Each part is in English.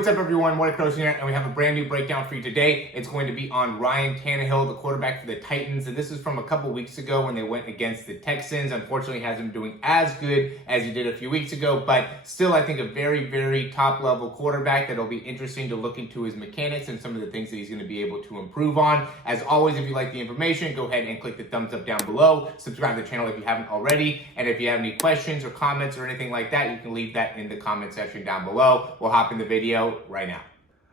What's up everyone, Morey Croson here, and we have a brand new breakdown for you today. It's going to be on Ryan Tannehill, the quarterback for the Titans, and this is from a couple weeks ago when they went against the Texans. Unfortunately, he hasn't been doing as good as he did a few weeks ago, but still I think a very, very top level quarterback that'll be interesting to look into his mechanics and some of the things that he's going to be able to improve on. As always, if you like the information, go ahead and click the thumbs up down below. Subscribe to the channel if you haven't already, and if you have any questions or comments or anything like that, you can leave that in the comment section down below. We'll hop in the video right now.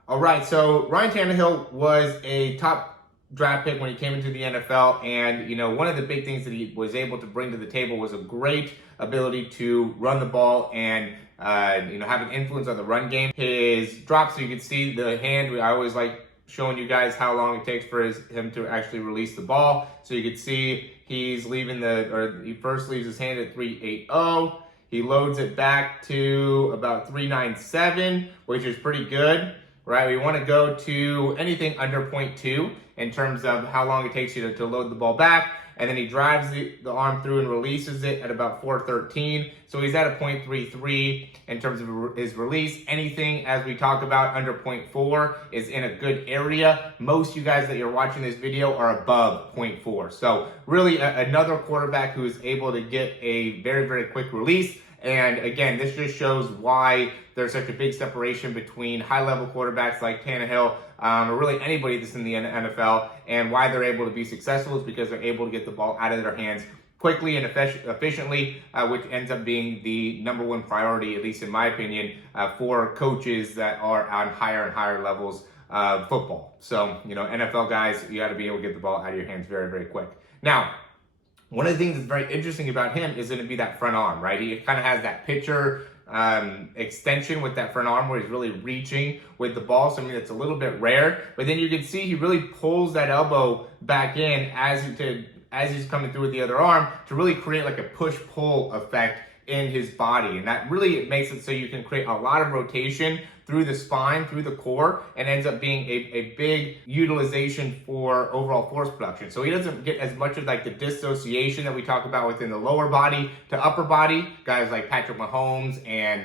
All right, so Ryan Tannehill was a top draft pick when he came into the NFL, and one of the big things that he was able to bring to the table was a great ability to run the ball and have an influence on the run game. His drop, so you can see the hand. I always like showing you guys how long it takes for him to actually release the ball. So you can see he's he first leaves his hand at 3.80. He loads it back to about 3.97, which is pretty good, right? We want to go to anything under 0.2 in terms of how long it takes you to load the ball back. And then he drives the arm through and releases it at about 4.13. So he's at a 0.33 in terms of his release. Anything, as we talked about, under 0.4 is in a good area. Most of you guys that you're watching this video are above 0.4. So really another quarterback who is able to get a very, very quick release. And again, this just shows why there's such a big separation between high-level quarterbacks like Tannehill, or really anybody that's in the NFL, and why they're able to be successful is because they're able to get the ball out of their hands quickly and efficiently, which ends up being the number one priority, at least in my opinion, for coaches that are on higher and higher levels of football. So, NFL guys, you got to be able to get the ball out of your hands very, very quick. Now, one of the things that's very interesting about him is going to be that front arm, right? He kind of has that pitcher extension with that front arm where he's really reaching with the ball, something that's a little bit rare. But then you can see he really pulls that elbow back in as he's coming through with the other arm to really create like a push-pull effect in his body. And that really makes it so you can create a lot of rotation through the spine, through the core, and ends up being a big utilization for overall force production. So he doesn't get as much of like the dissociation that we talk about within the lower body to upper body. Guys like Patrick Mahomes and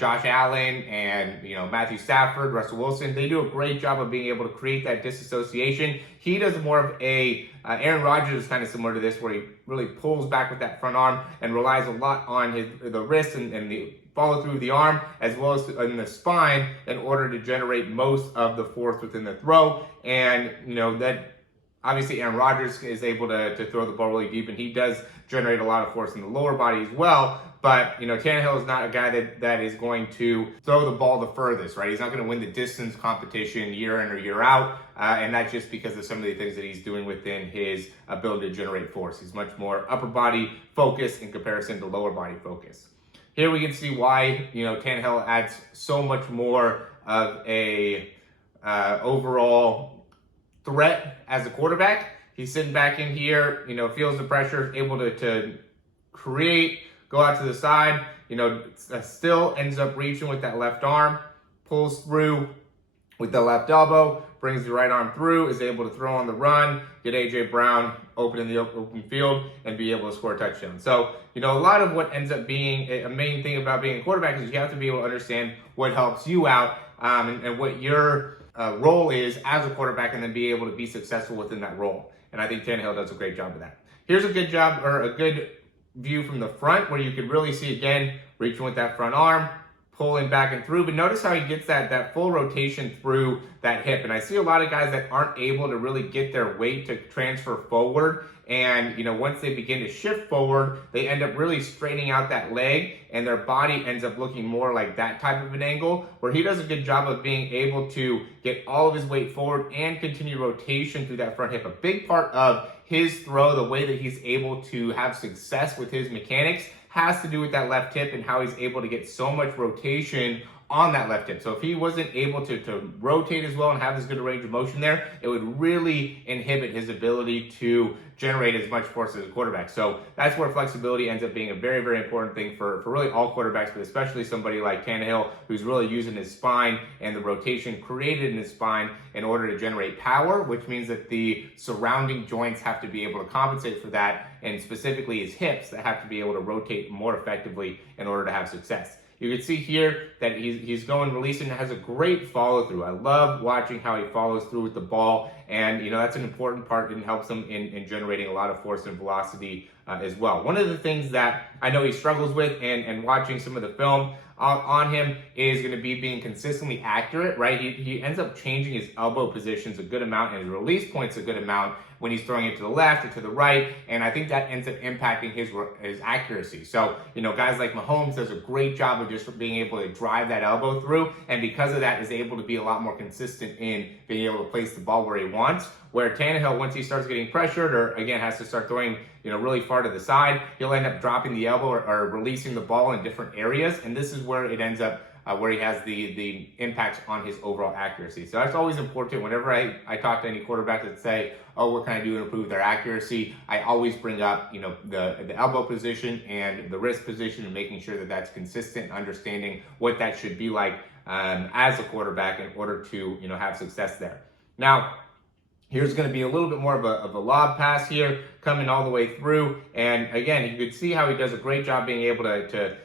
Josh Allen and Matthew Stafford, Russell Wilson, they do a great job of being able to create that disassociation. He does more of Aaron Rodgers is kind of similar to this, where he really pulls back with that front arm and relies a lot on the wrist and the follow through the arm as well as in the spine in order to generate most of the force within the throw. And that obviously Aaron Rodgers is able to throw the ball really deep, and he does generate a lot of force in the lower body as well. But, Tannehill is not a guy that is going to throw the ball the furthest, right? He's not going to win the distance competition year in or year out. And that's just because of some of the things that he's doing within his ability to generate force. He's much more upper body focused in comparison to lower body focus. Here we can see why, Tannehill adds so much more of a overall threat as a quarterback. He's sitting back in here, feels the pressure, able to create, go out to the side, still ends up reaching with that left arm, pulls through with the left elbow, brings the right arm through, is able to throw on the run, get A.J. Brown open in the open field, and be able to score a touchdown. So, a lot of what ends up being a main thing about being a quarterback is you have to be able to understand what helps you out and what your role is as a quarterback, and then be able to be successful within that role. And I think Tannehill does a great job of that. Here's a good job, or a good view from the front, where you could really see, again, reaching with that front arm, pulling back and through. But notice how he gets that full rotation through that hip. And I see a lot of guys that aren't able to really get their weight to transfer forward. And, once they begin to shift forward, they end up really straightening out that leg, and their body ends up looking more like that type of an angle, where he does a good job of being able to get all of his weight forward and continue rotation through that front hip. A big part of his throw, the way that he's able to have success with his mechanics, has to do with that left hip and how he's able to get so much rotation on that left hip. So if he wasn't able to rotate as well and have this good range of motion there, it would really inhibit his ability to generate as much force as a quarterback. So that's where flexibility ends up being a very, very important thing for really all quarterbacks, but especially somebody like Tannehill, who's really using his spine and the rotation created in his spine in order to generate power, which means that the surrounding joints have to be able to compensate for that, and specifically his hips that have to be able to rotate more effectively in order to have success. You can see here that he's going releasing, has a great follow through. I love watching how he follows through with the ball, and that's an important part and helps him in generating a lot of force and velocity as well. One of the things that I know he struggles with, and watching some of the film on him, is going to be being consistently accurate, right? He ends up changing his elbow positions a good amount and his release points a good amount when he's throwing it to the left or to the right, and I think that ends up impacting his accuracy. So, guys like Mahomes does a great job of just being able to drive that elbow through, and because of that is able to be a lot more consistent in being able to place the ball where he wants. Where Tannehill, once he starts getting pressured or again has to start throwing really far to the side, he'll end up dropping the elbow or releasing the ball in different areas, and this is where it ends up where he has the impacts on his overall accuracy. So that's always important. Whenever I talk to any quarterback that say, oh, what can I do to improve their accuracy, I always bring up the elbow position and the wrist position, and making sure that that's consistent, understanding what that should be like as a quarterback in order to have success there. Now, here's going to be a little bit more of a lob pass here coming all the way through. And again, you could see how he does a great job being able to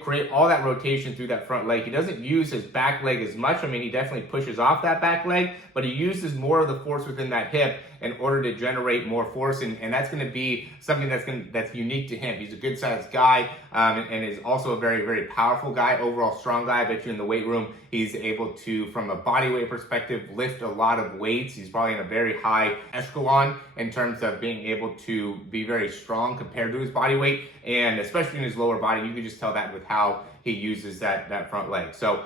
create all that rotation through that front leg. He doesn't use his back leg as much. I mean, he definitely pushes off that back leg, but he uses more of the force within that hip in order to generate more force, and that's going to be something that's unique to him. He's a good sized guy, and is also a very, very powerful guy, overall strong guy. I bet you in the weight room, he's able to, from a body weight perspective, lift a lot of weights. He's probably in a very high echelon in terms of being able to be very strong compared to his body weight, and especially in his lower body. You can just tell that with how he uses that front leg. So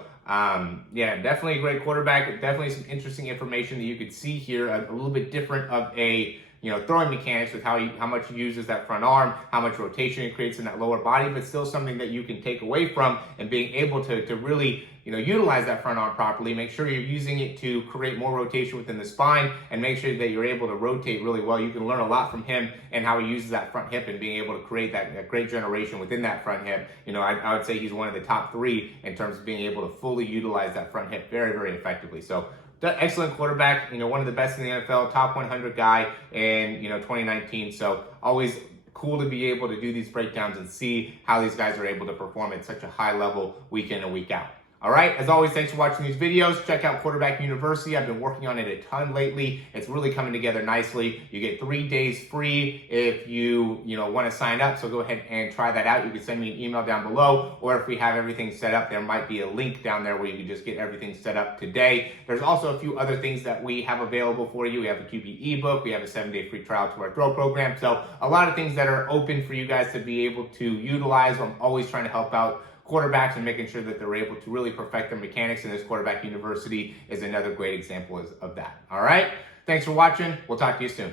yeah, definitely a great quarterback. Definitely some interesting information that you could see here. A little bit different of a throwing mechanics with how much he uses that front arm, how much rotation he creates in that lower body, but still something that you can take away from, and being able to really utilize that front arm properly. Make sure you're using it to create more rotation within the spine, and make sure that you're able to rotate really well. You can learn a lot from him and how he uses that front hip and being able to create that great generation within that front hip. I would say he's one of the top 3 in terms of being able to fully utilize that front hip very, very effectively. So excellent quarterback, one of the best in the NFL, top 100 guy in 2019. So always cool to be able to do these breakdowns and see how these guys are able to perform at such a high level week in and week out. All right, as always, thanks for watching these videos. Check out Quarterback University. I've been working on it a ton lately. It's really coming together nicely. You get 3 days free if you want to sign up, so go ahead and try that out. You can send me an email down below, or if we have everything set up, there might be a link down there where you can just get everything set up today. There's also a few other things that we have available for you. We have a QB ebook. We have a 7-day free trial to our throw program. So a lot of things that are open for you guys to be able to utilize. I'm always trying to help out quarterbacks and making sure that they're able to really perfect their mechanics, and this Quarterback University is another great example of that. All right, thanks for watching. We'll talk to you soon.